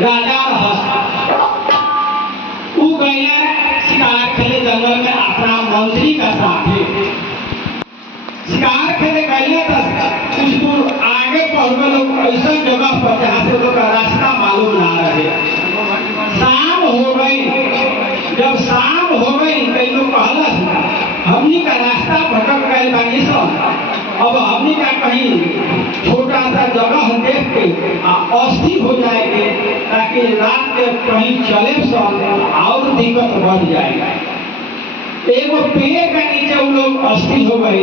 राजा ऊ गया शिकार खेले जंगल में अपना मंत्री का साथ शिकार खेले गए तो कुछ दूर आगे पहुंच लोग ऐसा जगह पर जहाँ से लोग का रास्ता मालूम ना रहे। शाम हो गई, जब शाम हो गई कई लोग कहला हमनी का रास्ता भटक गए बानी सब, अब हमनी का कहीं छोटा सा जगह देख के अस्थिर हो जाएंगे ताकि रात के कहीं चले सब और दिक्कत बढ़ जाएगा। एक पेड़ का नीचे वो लोग अस्थिर हो गए।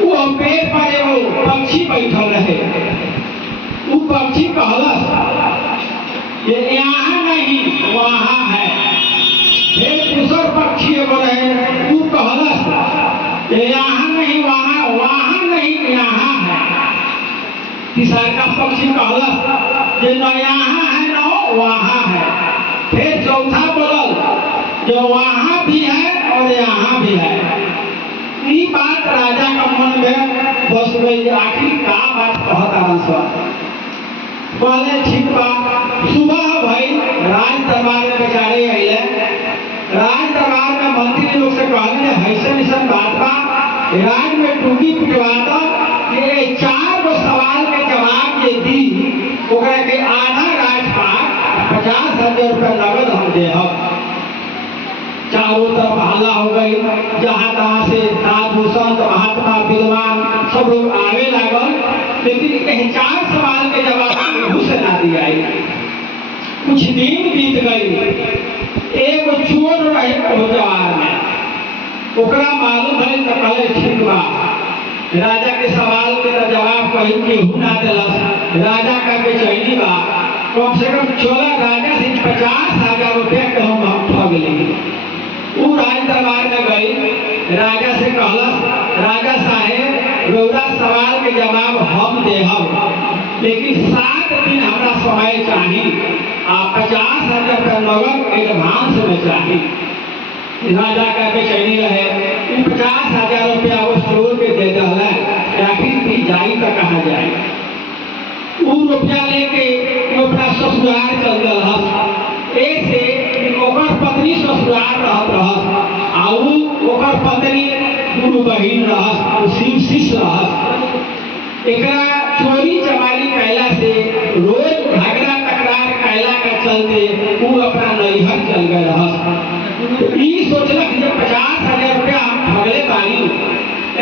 वो पेड़ पर एगो पक्षी बैठल रहे। वो पक्षी कहला ये यहाँ नहीं वहाँ है। फिर दूसर पक्षी एगो रहे, वो कहला ये यहाँ नहीं वहाँ, वहाँ नहीं यहाँ है। तीसरा का पक्षी कहला ये न यहाँ है न वहाँ है। फिर चौथा बोलल जो वहाँ भी है और यहाँ भी है। ये बात राजा का मन में बस गई, आखिर का बात कहता पहले ठीक बा। सुबह भाई राज दरबार में बेचारे आइले। राज दरबार में मंत्री लोग से कहले ऐसा ऐसा बात बा, राज में टूटी पिटवाता ये 4 गो सवाल के जवाब ये दी ओकरा के आधा राजपाट 50,000 रुपया नगद हम दे। चारों तरफ हल्ला हो गई, जहाँ तहाँ से साधु संत महात्मा विद्वान सब लोग आवे लागल, लेकिन कहीं 4 सवाल के जवाब से ना दिया। कुछ दिन बीत गई। एक चोर रहे जवार में, ओकरा मालूम है तो कहले ठीक बा। राजा के सवाल के जवाब कहीं केहू ना दिलस। राजा का बेचैनी बा, कम से कम 14 राजा से 50,000 रुपया के हम ठग लेंगे। वो राज दरबार में गई, राजा से कहलस राजा साहेब रौरा सवाल के जवाब हम देहब, लेकिन 7 दिन हमारा समय चाहिए। आप 50,000 रुपया नगद एडवांस में चाहिए। राजा का बेचैनी रहे, 50,000 रुपया वो चोर के दे दिला, आखिर भी जाई तो कहाँ जाए। वो रुपया लेके वो अपना ससुराल चल गया। ऐसे ओकर पत्नी ससुराल रहत रहस, आउ ओकर पत्नी 2 बहिन रहस, शिव शिष्य रहस। एकरा चोरी चमारी कैला से रोज झगड़ा तकरार कैला का चलते वो अपना नैहर चल गए रहस। ई सोचलक जे 50,000 रुपया हम ठगले बानी,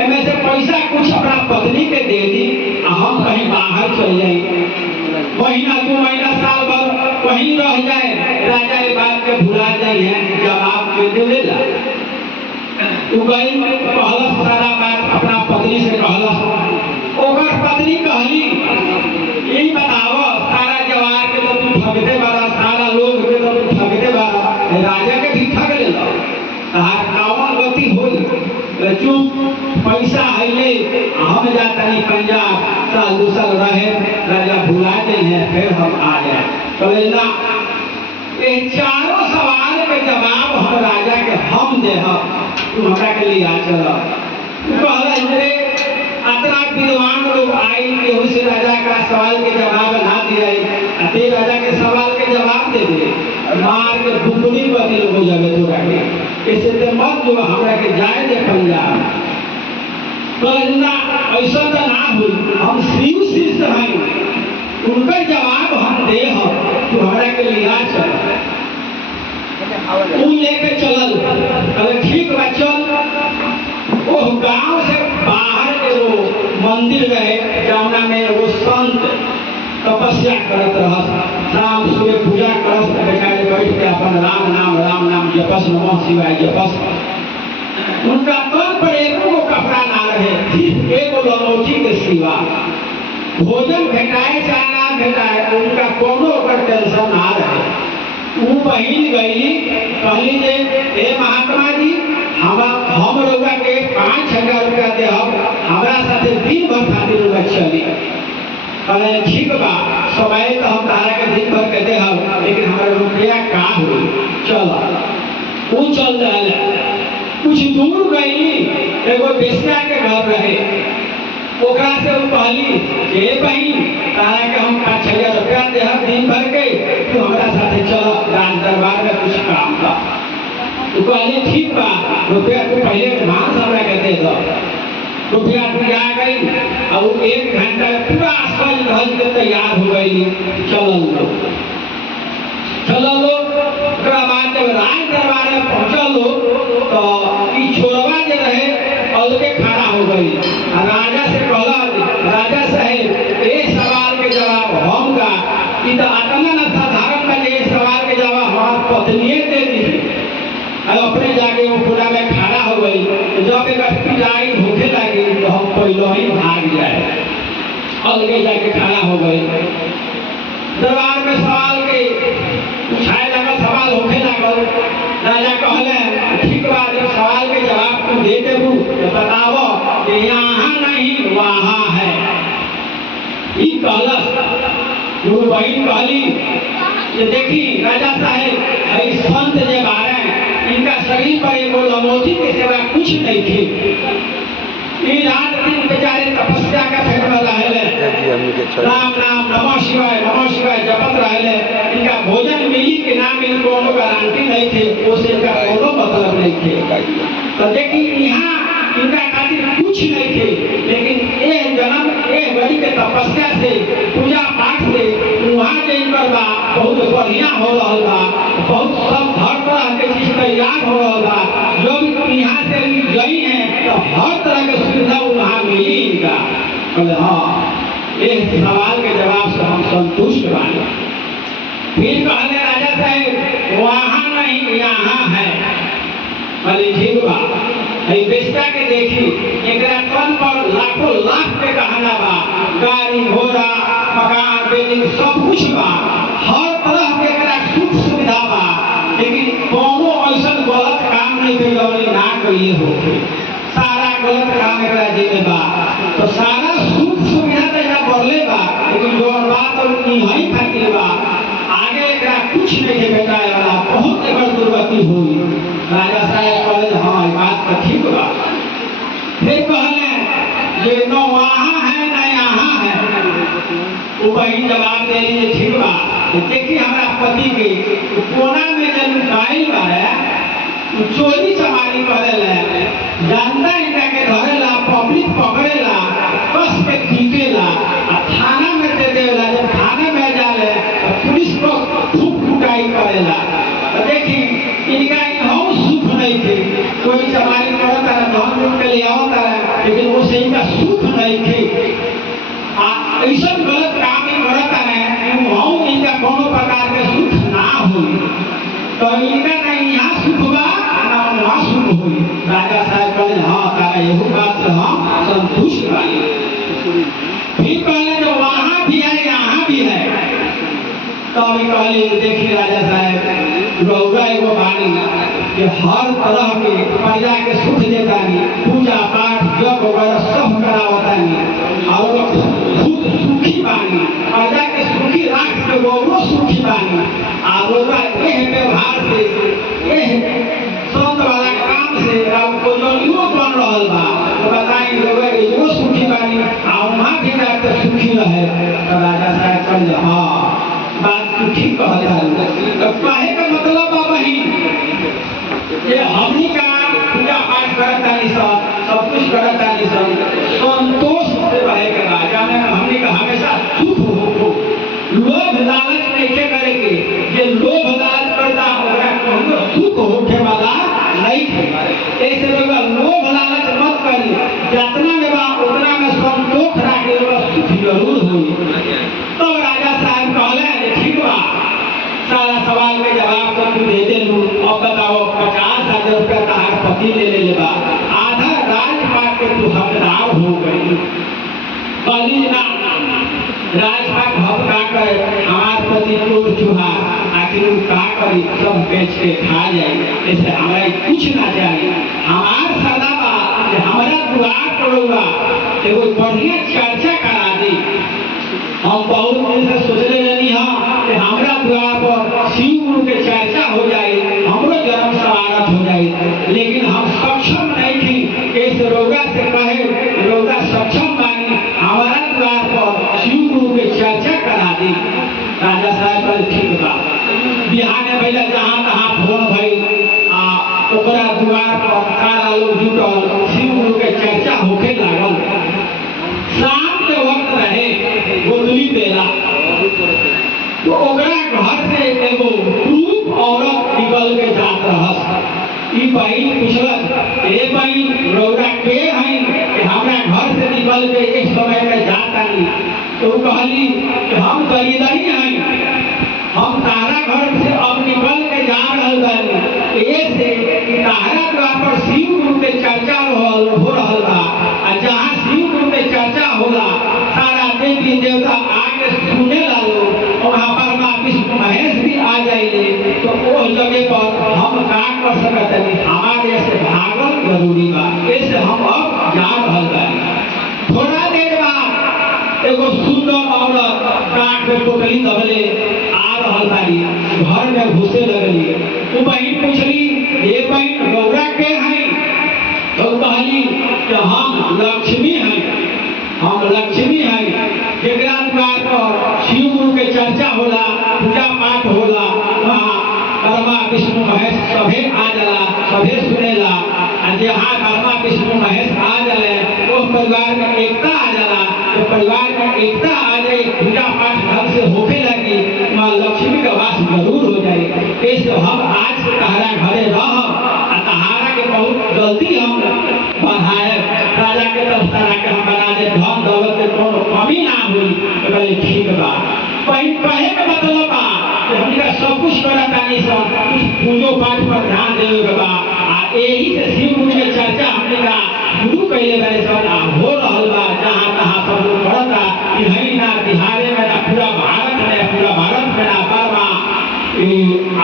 एमे से पैसा कुछ अपना पत्नी के दे दी, हम कहीं बाहर चल जाए, महीना 2 महीना साल भर वहीं रह जाए, राजा ये बात के भुला जाए जवाब के देवेला। तू गई कहला सारा बात अपना पत्नी से कहला। ओकर पत्नी कहली यही बताओ सारा जवार के तो तू ठगते बारा, सारा लोग के तो तू ठगते बारा, राजा के भी ठग ले लो, तार कावन गति होई। चुप पैसा आइले हम जाता नहीं पंजाब, साल 2 साल रहे, राजा भुला गए हैं, फिर हम आ जाए। कहले ना, ये 4 सवाल के जवाब हम राजा के हम दे, तू हमरा के लिए आ चल। कहला रे इतना विद्वान लोग आई कि उस राजा का सवाल के जवाब ना दिया, ते राजा के सवाल के जवाब दे दे, मार के बुकड़ी बदल हो जावे तोरा के। ऐसे ते मत जो हमरा के जाए दे पंजाब। कहला ऐसा तो ना हुई, हम शिव शिष्य हैं, उनका जवाब हम दे हो, तू हमरा के लिए आ चल। तू लेके चलल, अरे ठीक बा चल। वो गांव से बाहर के वो मंदिर रहे जमुना में वो संत तपस्या करत रहस, शाम सुबह पूजा करस, बेचारे बैठ के अपन राम नाम जपस, नमः शिवाय जपस। उनका तन पर एको कपड़ा ना रहे, सिर्फ एगो लंगोटी के सिवा। भोजन भेटाए चाहे ना भेटाए, उनका कोनो ओकर टेंशन ना रहे। वो बहिन गई कहली जे हे महात्मा जी हम रउआ के 5,000 रुपया दे, हमारा साथे दिन भर खातिर रउआ चली। कहले ठीक बा, समय तो हम तारा के दिन भर के दे, लेकिन हमारा रुपया का हो चल। वो चल रहा, कुछ दूर गई, एगो बेस्या के घर रहे, ओकरा से वो कहली हे बहिन तारा के हम 5,000 रुपया दे दिन भर के, तो कहले ठीक बा, रुपया तू पहले एडवांस हमरा के दे दो। रुपया दिया गई और 1 घंटा पूरा सज धज के तैयार हो गई। चलल लो ओकरा बाद जब राज दरबार में पहुंचल लो तो ई छोरवा जे रहे अलगे खड़ा हो गई। राजा से कहला, राजा साहब ए सवाल के जवाब हम का ई तो आत्मा न साधारण में ए सवाल के जवाब हमार पत्नी दे दी। अपने जाके वो पूरा में खड़ा हो गई। जब एक पिटाई भूखे लगी तो हम पहले ही भाग जाए, अलगे जाके खड़ा हो गए। दरबार में सवाल के पूछाए लगा, सवाल होके लागल। राजा कहले ठीक बा, जब सवाल के जवाब तू दे देबू तो बताओ कि यहाँ नहीं वहाँ है। ई कहलस वो बहन कहली कि देखी राजा साहब ऐ संत जे बारे इनका शरीर पर एगो लमोटी के सेवा कुछ नहीं थी। रात दिन बेचारे तपस्या का फेर में रहले, राम नाम नमः शिवाय जपत रहले। इनका भोजन मिली कि ना मिली कोनो गारंटी नहीं थे, उससे इनका कोनो मतलब नहीं थे। तो देखी यहाँ इनका खातिर कुछ नहीं थे, लेकिन ये जन्म ये गरीब के तपस्या से पूजा पाठ से वहाँ जे इनकर बा बहुत बढ़िया हो रहा बा, बहुत सब हर तरह के चीज तैयार हो रहा बा। जो भी यहाँ से गई है तो हर तरह के सुविधा वहाँ मिली इनका। बोले हाँ, इस सवाल के जवाब से हम संतुष्ट बानी। फिर कहले राजा साहब वहाँ नहीं यहाँ है। बोले ठीक बा, बेचता के देखी एकरा तन पर लाखों लाख के गहना बा, गाड़ी घोड़ा मकान बिल्डिंग सब कुछ बा, हर तरह के एकरा सुख सुविधा बा, लेकिन कोनो ऐसा गलत काम नहीं कइले ना कइले होखे। सारा गलत काम एकरा जेमे बा, तो सारा सुख सुविधा तो एकरा बढ़ले बा, लेकिन जो बात और नहीं खातिर बा आगे एकरा कुछ नहीं है बेटाए वाला, बहुत एकर दुर्गति हुई। राजा साहब कहले हाँ बात तो ठीक बा। फिर कहले ये न वहाँ है न यहाँ है। वो बहन जवाब दे रही ठीक बा, देखिए हमारा पति के कोना में जब गाय बा चोरी चमारी करेला, जनता इनका के धरेला, पब्लिक पकड़ेला, कस के पीटेला, थाना में दे देला। जब थाना में जाले पुलिस को खूब कुटाई करेला। तो देखी इनका हम सुख नहीं थे, कोई चमारी करता है धन लूट के ले आता है, लेकिन वो सही का सुख नहीं थे। ऐसा गलत काम ही करता है हम इनका कोनो प्रकार के सुख ना हुई। तो इनका नहीं यहाँ सुख बा ना वहाँ सुख हुई। राजा साहब कहले हाँ तारा यही बात से हम संतुष्ट बानी। फिर कहले जो वहाँ भी है यहाँ भी है। तो अभी कहले देखिए राजा साहब रउआ एगो बानी कि हर तरह के प्रजा के सुख देतानी, पूजा पाठ जप वगैरह सब करावतानी, और खुद सुखी बानी, प्रजा के सुखी राख के वो सुखी बानी। और एह व्यवहार से एह संत वाला काम से आपको जो बन रहा बा तो बताई वो सुखी बानी और वहाँ भी जाकर सुखी रहे। तो राजा साहब कहले हाँ बात तू ठीक कहता है। तो कहे का मतलब बा बहिन ये हमनी का पूजा पाठ करता नहीं सब कुछ करता नहीं सब संतोष से रहे के राजा ने हमनी का हमेशा सुख हो। लोभ लालच नहीं के करे के ये लोभ लालच करता होगा तो सुख होके वाला नहीं थे। ऐसे लोग लोभ लालच मत करी, जितना में बा उतना में संतोष रखे सुख जरूर हुई। तो राजा साहब कहले ठीक बा, सारा सवाल के जवाब तो तू दे दे लू। अब बताओ 50,000 रुपया तहार पति ले बा, आधा राजपाट के तू हकदार हो गई। कहली ना राजपाट हम का करे, हमार पति चोर चूहा आखिर का करी सब बेच के खा जाए, ऐसे हमारा कुछ ना चाहिए। हमार सदा बा कि हमारा दुआर पड़ोगा एगो बढ़िया चर्चा करा दी। हम बहुत दिन से सोचले रहनी हाँ कि हमारा द्वार पर शिव गुरु के चर्चा हो जाए, हमरो जन्म समारत हो जाए, लेकिन हम सक्षम नहीं थी। इस रोगा से कहे रोगा सक्षम बानी, हमारा द्वार पर शिव गुरु के चर्चा करा दी। राजा साहब कहले ठीक बा। बिहार में पहले जहाँ तहाँ फोन भई पर सारा लोग जुटल, शिव गुरु के चर्चा होके लागल। शाम के वक्त रहे, गोदली बेला, तो ओकरा घर से एगो रूप औरत निकल के जात रहस। ई बहन पूछलक, ए बहन रौरा के हैं कि हमरा घर से निकल के इस समय में जाता नहीं? तो कहली कि हम दरिदरी हैं, हम तारा घर से अब निकल के जा रहल बानी। ऐसे कि तारा द्वार पर शिव गुरु के चर्चा हो रहल बा, आ जहाँ शिव गुरु के चर्चा होला सारा देवी देवता आके सुने लालो, वहाँ ब्रह्मा विष्णु महेश भी आ जाइए। तो वो जगह पर हम का कर सकत नहीं, हमारे से भागल जरूरी बा, ऐसे हम अब जा रहल बानी। थोड़ा देर बाद एगो सुंदर औरत काट में पोटली दबले आ रहल बानी, घर में घुसे लगली। तो बहन पूछली, ये बहन रौरा के हैं? तो कहली कि हम लक्ष्मी हैं, हम लक्ष्मी हैं। जेकरा द्वार पर शिव गुरु के चर्चा होला, पूजा पाठ होला, वहाँ ब्रह्मा विष्णु महेश सभे आ जाला, सभे सुनेला। जहाँ ब्रह्मा विष्णु महेश आ जाए उस परिवार में एकता आ जाला। तो परिवार में एकता आ जाए, पूजा पाठ ढंग से होके लगी, माँ लक्ष्मी का वास जरूर हो जाए। इसलिए हम आज से तहरा घरे रह, तहारा के बहुत गलती हम बढ़ाए, राजा के दस्तारा के हम बना दे, धन दौलत के कोनो कमी ना हुई। तो कहले ठीक बा। कहे के मतलब बा कि हमका सब कुछ करता नहीं, सब कुछ पूजो पाठ पर ध्यान देवे के बा। यही से शिव गुरु के चर्चा हमका शुरू कैले बारे सब हो रहल बा। जहाँ तहाँ सब लोग पढ़ता, यही ना बिहार में ना पूरा भारत में, पूरा भारत में ना बर्मा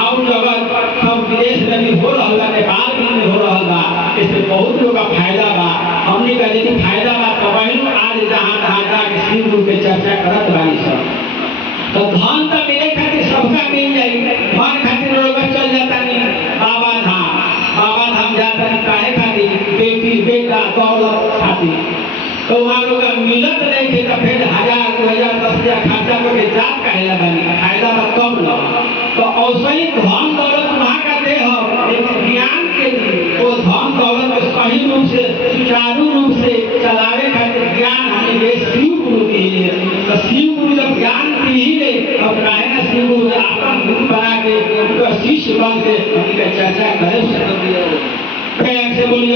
और जगत सब विदेश में भी हो रहा, नेपाल में हो रहा बा। इससे बहुत लोग का फायदा बा। हमने का यदि फायदा बा तो बहनों आज जहाँ तहाँ जाके शिव गुरु के चर्चा करत बानी सब। तो धन तो मिले खातिर सबका मिल जाई, धन खातिर लोग चल जाता नहीं बाबा धाम। बाबा धाम जाता नहीं काहे खातिर? बेटी बेटा दौलत खातिर। तो वहाँ लोग मिलत नहीं थे, तो फिर 1000 2000 10,000 खर्चा करके जात कहेला बनी, फायदा बा कम न। तो ऐसे ही धन दौलत वहाँ का दे ज्ञान के लिए, वो धन दौलत को सही रूप से सुचारू रूप से चलावे खातिर ज्ञान हमें शिव गुरु के लिए। तो शिव गुरु जब ज्ञान दी ही ले, अब काहे ना शिव गुरु अपना गुरु बना के उनका शिष्य बन के उनका चर्चा करे। प्रेम से बोलिए।